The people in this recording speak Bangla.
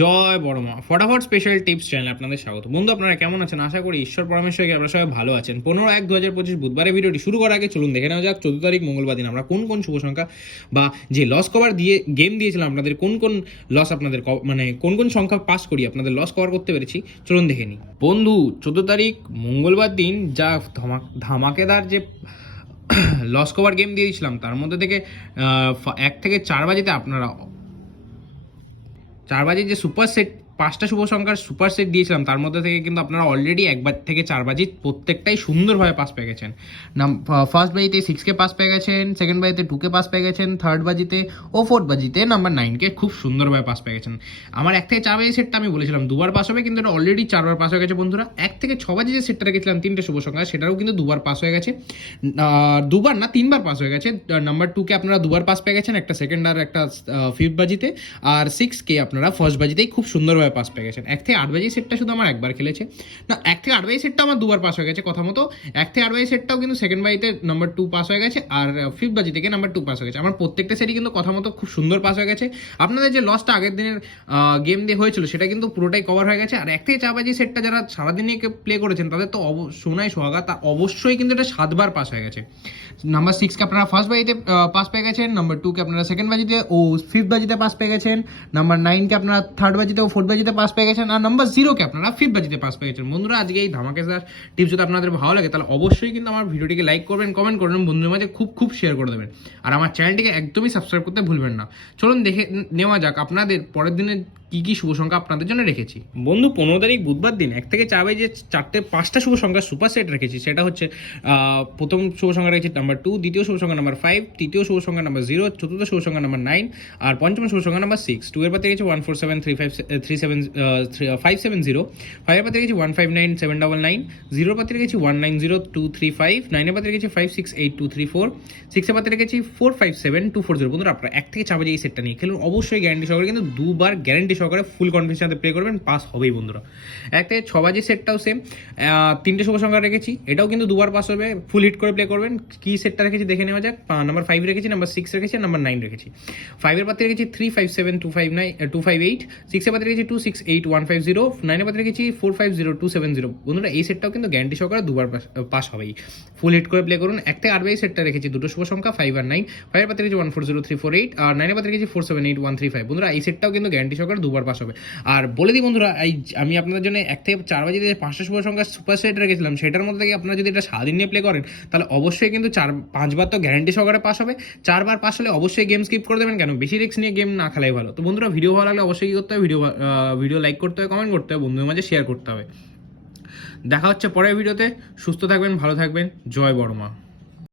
জয় বড়মা ফটাফট স্পেশাল টিপস চ্যানেলে আপনাদের স্বাগত। বন্ধু, আপনারা কেমন আছেন? আশা করি ঈশ্বর পরমেশ্বরকে আপনারা সবাই ভালো আছেন। 15/1/2025 বুধবারের ভিডিওটি শুরু করার আগে চলুন দেখে নেওয়া যাক 14 তারিখ মঙ্গলবার দিন আমরা কোন কোন শুভ সংখ্যা বা যে লস কভার দিয়ে গেম দিয়েছিলাম আপনাদের কোন কোন লস আপনাদের মানে কোন কোন সংখ্যা পাস করি আপনাদের লস কভার করতে পেরেছি, চলুন দেখে নিই। বন্ধু, 14 তারিখ মঙ্গলবার দিন যা ধামাকেদার যে লস কভার গেম দিয়েছিলাম তার মধ্যে থেকে 1 থেকে 4 বাজিতে আপনারা 4 বাজির যে সুপার সেট 5টা শুভ সংখ্যার সুপার সেট দিয়েছিলাম তার মধ্যে থেকে কিন্তু আপনারা অলরেডি 1 থেকে 4 বাজি প্রত্যেকটাই সুন্দরভাবে পাস পেয়ে গেছেন। ফার্স্ট বাজিতে 6কে পাস পেয়ে গেছেন, সেকেন্ড বাজিতে 2কে পাস পেয়ে গেছেন, থার্ড বাজিতে ও ফোর্থ বাজিতে নাম্বার 9কে খুব সুন্দরভাবে পাস পেয়ে গেছেন। আমার 1 থেকে 4 বাজি সেটটা আমি বলেছিলাম দুবার পাস হবে, কিন্তু এটা অলরেডি 4বার পাস হয়ে গেছে বন্ধুরা। 1 থেকে 6 বাজি যে সেটটা রেখেছিলাম 3টে শুভ সংখ্যা, সেটাও কিন্তু দুবার পাস হয়ে গেছে। দুবার না 3বার পাস হয়ে গেছে। নাম্বার 2কে আপনারা দুবার পাস পেয়ে গেছেন, একটা সেকেন্ড আর একটা ফিফথ বাজিতে। আর 6কে আপনারা ফার্স্ট বাজিতেই খুব সুন্দরভাবে পাস পেয়ে গেছেন। 1 থেকে 8 বাজি সেটটা শুধু আমার একবার খেলেছে না, 1 থেকে 8 বাজি সেটটা আমার দুবার পাস হয়ে গেছে কথা মতো। 1 থেকে 8 বাজি সেটটাও কিন্তু সেকেন্ড বাজিতে নাম্বার 2 পাস হয়ে গেছে, আর ফিফথ বাজি থেকে নাম্বার 2 পাস হয়ে গেছে। আমার প্রত্যেকটা সেটই কিন্তু কথা মতো খুব সুন্দর পাস হয়ে গেছে। আপনাদের যে লসটা আগের দিনের গেম দিয়ে হয়েছিল সেটা কিন্তু পুরোটাই কভার হয়ে গেছে। আর 1 থেকে 4 বাজি সেটটা যারা সারাদিনে প্লে করেছেন তাদের তো সোনাই সোহাগা, তা অবশ্যই কিন্তু এটা 7বার পাস হয়ে গেছে। নাম্বার 6কে আপনারা ফার্স্ট বাজিতে পাস পেয়ে গেছেন, নাম্বার 2কে আপনারা সেকেন্ড বাজিতে ও ফিফথ বাজিতে পাস পেয়ে গেছেন, নাম্বার 9কে আপনারা থার্ড বাজিতে ও ফোর্থ বাজিতে পাস পেয়ে গেছেন, আর নাম্বার 0কে আপনারা ফিফথ বাজিতে পাস পেয়ে গেছেন। বন্ধুরা, আজকে এই ধামাকেদার টিপস যদি আপনাদের ভালো লাগে তাহলে অবশ্যই কিন্তু আমার ভিডিওটিকে লাইক করবেন, কমেন্ট করবেন, বন্ধুদের মাঝে খুব খুব শেয়ার করে দেবেন, আর আমার চ্যানেলটিকে একদমই সাবস্ক্রাইব করতে ভুলবেন না। চলুন দেখে নেওয়া যাক আপনাদের পরের দিনে কি কি শুভ সংখ্যা আপনাদের জন্য রেখেছি। বন্ধু, 15 তারিখ বুধবার দিন 1 থেকে 4 বাজে যে 5টা শুভ সংখ্যা সুপার সেট রেখেছি, সেটা হচ্ছে প্রথম শুভ সংখ্যা রেখেছি নাম্বার 2, দ্বিতীয় শুভ সংখ্যা নাম্বার 5, তৃতীয় শুভ সংখ্যা নাম্বার 0, চতুর্থ শুভ সংখ্যা নাম্বার 9, আর পঞ্চম শুভ সংখ্যা নাম্বার 6। 2 এর পাতে রেখেছি 1473570, 5 এর পাতে রেখেছি 159799, 0 এর পাতে রেখেছি 190235, 9 এর পাতে রেখেছি 568234, 6 এর পাতে রেখেছি 457240। বন্ধুরা, আপনারা 1 থেকে 4 বাজে এই সেটটা নিয়ে খেলুন, অবশ্যই গ্যারান্টি সহকারে, কিন্তু দুবার গ্যারান্টি সহকারে ফুল কনফিডেন্স সাথে প্লে করবেন, পাস হবেই বন্ধুরা। 1 থেকে 6 বাজে সেটটাও সেম, 3টে শুভ সংখ্যা রেখেছি, এটাও কিন্তু দুবার পাস হবে, ফুল হিট করে প্লে করবেন। কি সেটটা রেখেছি দেখে নেওয়া যাক। নাম্বার 5 রেখেছি, নাম্বার 6 রেখেছি, নাম্বার 9 রেখেছি। 5 এর পাতে রেখেছি 357258, 6 এর পাতে রেখেছি 268150, 9 এর পাতে রেখেছি 450270। বন্ধুরা, এই সেটটাও কিন্তু গ্যারান্টি সহকারে দুবার পাস হবেই, ফুল হিট করে প্লে করুন। 1 থেকে 8 বাজে সেটটা রেখেছি দুটো শুভ সংখ্যা 5 আর 9, 5 এর পাতে রেখেছি 140348, আর 9 এর পাতে রেখেছি 478135। বন্ধুরা, এই সেটটাও কিন্তু গ্যারান্টি সহকারে দুবার পাস হবে। আর বলে দিই বন্ধুরা, আমি আপনাদের জন্য 1 থেকে 4 বাজে যে 5টা শুভ সংখ্যা সুপার সেট রেখেছিলাম সেটার মধ্যে থেকে আপনারা যদি এটা সারাদিন নিয়ে প্লে করেন তাহলে অবশ্যই কিন্তু 5বার তো গ্যারান্টি সহকারে পাস হবে। 4বার পাস হলে অবশ্যই গেম স্কিপ করে দেবেন, কেন বেশি রিস্ক নিয়ে গেম না খেলাই ভালো। তো বন্ধুরা, ভিডিও ভালো লাগলে অবশ্যই কি করতে হবে, ভিডিও লাইক করতে হবে, কমেন্ট করতে হবে, বন্ধুদের মাঝে শেয়ার করতে হবে। দেখা হচ্ছে পরের ভিডিওতে। সুস্থ থাকবেন, ভালো থাকবেন। জয় বড়মা।